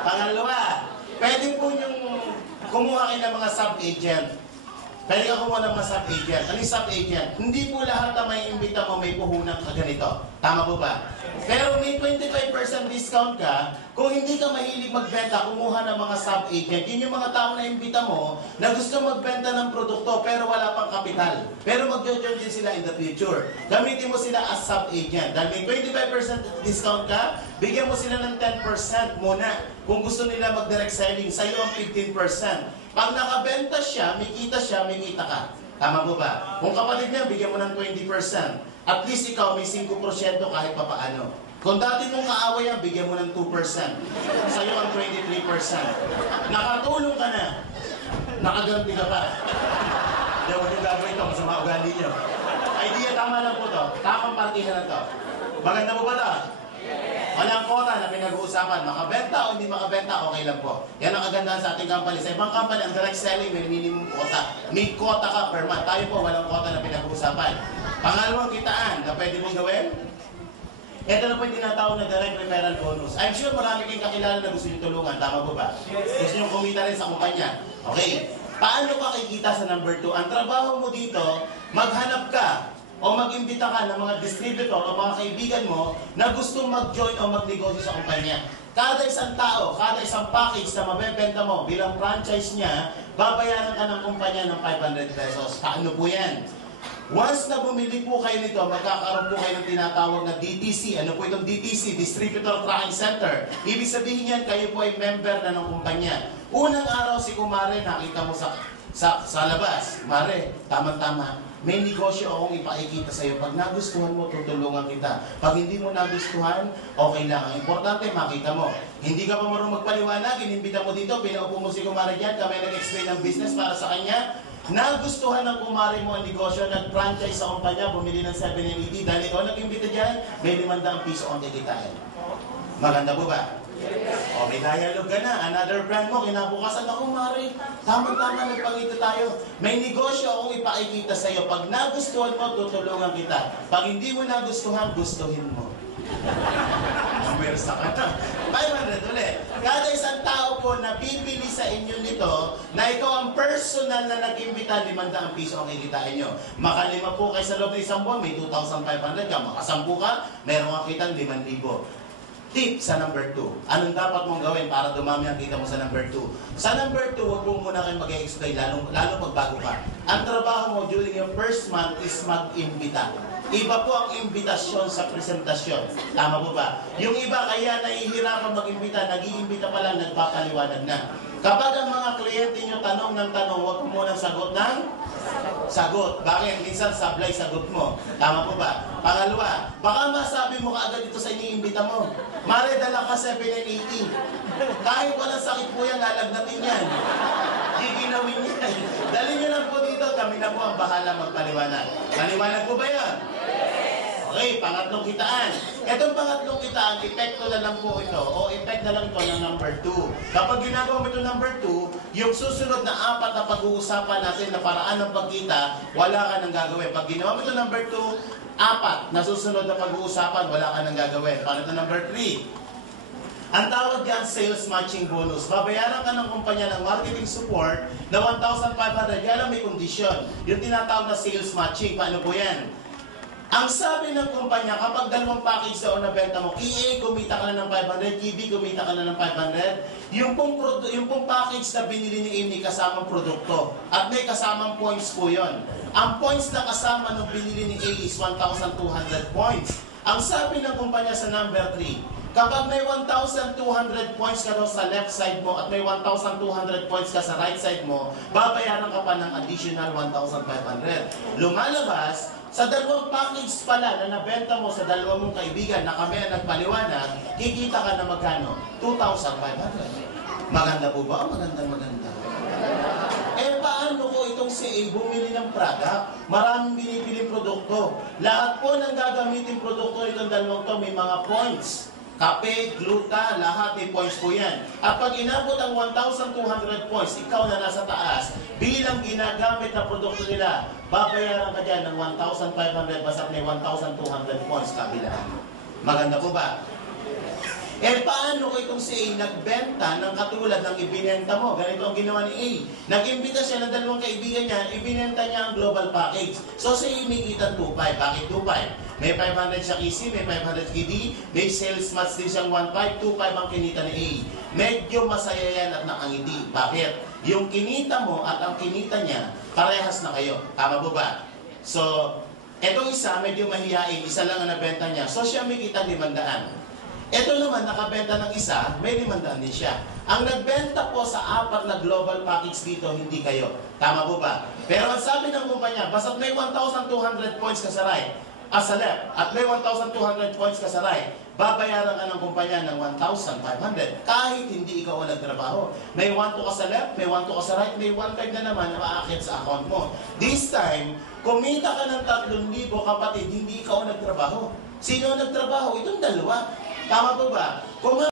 Pangalawa, pwede po yung kumuha kayo ng mga sub-agent. Pwede ka kumuha ng mga sub-agent. Ano yung sub-agent? Hindi po lahat na may imbita mo may puhunan ka ganito. Tama po ba? Pero may 25% discount ka kung hindi ka mahilig magbenta, kumuha ng mga sub-agent. Yun yung mga tao na imbita mo na gusto magbenta ng produkto pero wala pang kapital. Pero mag-join din sila in the future. Gamitin mo sila as sub-agent. Dahil may 25% discount ka, bigyan mo sila ng 10% muna. Kung gusto nila mag-direct selling, sa'yo ang 15%. Pag nakabenta siya, may kita ka. Tama po ba? Kung kapatid niya, bigyan mo ng 20%. At least ikaw may 5% kahit papaano. Kung dati mong kaaway yan, bigyan mo ng 2%. Sa'yo ang 23%. Nakatulong ka na. Nakaganti ka pa. Hindi ako yung gagawin ito, masama ugali niyo. Idea, tama lang po to. Tamang partihan na to. Maganda po ba ito? Walang quota na pinag-uusapan. Makabenta o hindi makabenta, okay lang po. Yan ang kagandahan sa ating company. Sa ibang company, ang direct selling may minimum quota. May quota ka per month. Tayo po, walang quota na pinag-uusapan. Pangalawang kitaan na pwede mong gawin, ito na po yung tinatawag na direct referral bonus. I'm sure marami kayong kakilala na gusto nyo tulungan. Tama po ba? Gusto nyo kumita rin sa kumpanya. Okay. Paano ka kikita sa number 2? Ang trabaho mo dito, maghanap ka o mag-imbita ka ng mga distributor o mga kaibigan mo na gustong mag-join o magnegosyo sa kumpanya. Kada isang tao, kada isang package na mabebenta mo bilang franchise niya, babayaran ka ng kumpanya ng 500 pesos. Paano po yan? Once na bumili po kayo nito, magkakaroon po kayo ng tinatawag na DTC. Ano po itong DTC? Distributor Tracking Center. Ibig sabihin yan, kayo po ay member na ng kumpanya. Unang araw si Kumare, nakita mo sa labas. Kumare, tama-tama. May negosyo akong ipakikita sa iyo. Pag nagustuhan mo, tutulungan kita. Pag hindi mo nagustuhan, okay lang. Ang importante, makita mo. Hindi ka pa marunong magpaliwanag, inimbita mo dito, pinaupo mo si Kumare dyan, kami nag-explain ng business para sa kanya. Nagustuhan ng kumare mo ang negosyo, nag-franchise sa kumpanya, bumili ng 780, dahil ikaw nag-imbita dyan, may 500 piso ang kikitain. Maganda po ba? O, may dialogue ka na. Another brand mo, kinabukasan ako, kumare. Tama-tama, nagpangita tayo. May negosyo akong ipakikita sa iyo. Pag nagustuhan mo, tutulungan kita. Pag hindi mo nagustuhan, gustuhin mo. Pwersa ka na. 500 ulit. Kada isang tao po na bibili sa inyo nito, na ikaw ang personal na nag-imbita, 500 piso ang kikitain nyo. Makalima po kayo sa loob ng isang buwan, may 2,500 ka. Makasampu ka, meron kang kitang 5,000. Tip sa number 2. Anong dapat mong gawin para dumami ang kita mo sa number 2? Sa number 2, huwag mo muna kayo mag-explain, lalo pag bago ka. Ang trabaho mo during your first month is mag-imbita. Iba po ang imbitasyon sa presentasyon. Tama po ba? Yung iba kaya nahihirapan mag-imbita, nag-iimbita pa lang, nagpapaliwanag na. Kapag ang mga kliyente nyo tanong ng tanong, huwag mo munang sagot ng sagot. Bakit? Minsan sablay sagot mo. Tama po ba? Pangalawa, baka masabi mo kaagad dito sa iniimbita mo. Mare, dala ka 780. Kahit walang sakit po yan, lalagnatin yan. Giginawin yan. Dali nyo lang po dito, kami na po ang bahala magpaliwanag. Paliwanag po ba yan? Okay, pangatlong kitaan. Itong pangatlong kitaan, epekto na lang po ito, o effect na lang ito ng number 2. Kapag ginagawa mo ito number 2, yung susunod na 4 na pag-uusapan natin na paraan ng pagkita, wala ka nang gagawin. Pag ginawa mo ito number 2, 4 na susunod na pag-uusapan, wala ka nang gagawin. Paano ito number 3? Ang tawag yan, sales matching bonus. Babayaran ka ng kumpanya ng marketing support na 1,500. Yan ang may kondisyon. Yung tinatawag na sales matching. Paano po yan? Ang sabi ng kumpanya, kapag dalawang package na nabenta mo, EA, kumita ka na ng 500, GB, kumita ka na ng 500, yung pong package na binili ni Amy kasamang produkto. At may kasamang points po yon. Ang points na kasama nung binili ni A is 1,200 points. Ang sabi ng kumpanya sa number 3, kapag may 1,200 points ka daw sa left side mo at may 1,200 points ka sa right side mo, babayaran ka pa ng additional 1,500. Lumalabas, sa dalawang package pala na nabenta mo sa dalawang mong kaibigan na kami ang nagpaliwanag, kikita ka na magkano? 2,500. Maganda po ba? Maganda. Paano ko itong si A bumili ng product? Maraming binibiling produkto. Lahat po ng gagamitin produkto itong dalawang to may mga points. Kape, gluta, lahat may points po yan. At pag inabot ang 1,200 points, ikaw na nasa taas, bilang ginagamit na produkto nila, babayaran ka dyan ng 1,500 basta may 1,200 points kabilaan. Maganda po ba? Eh paano kung itong si A nagbenta ng katulad ng ibinenta mo? Ganito ang ginawa ni A. Nag-imbita siya ng dalawang kaibigan niya, ibinenta niya ang global package. So si A may kita 2.5. Bakit 2.5? May 500 siya kay C, may 500 kay D, may sales match din siyang 1.5, 2.5 ang kinita ni A. Medyo masaya yan at nakangiti. Bakit? Yung kinita mo at ang kinita niya, parehas na kayo. Tama po ba? So, etong isa, medyo mahihain, isa lang ang nabenta niya. So siya may kita 500. Ito naman, nakabenta ng isa, may 500 din siya. Ang nagbenta po sa 4 na global package dito, hindi kayo. Tama po ba? Pero ang sabi ng kumpanya, basta't may 1,200 points ka sa right, sa left, at may 1,200 points ka sa right, babayaran ka ng kumpanya ng 1,500 kahit hindi ikaw ang nagtrabaho. May 1,2 ka sa left, may 1,2 ka sa right, may 1,500 na naman na maakit sa account mo. This time, kumita ka ng 3,000 kapatid, hindi ikaw ang nagtrabaho. Sino ang nagtrabaho? Itong dalawa. Tama po ba? Kung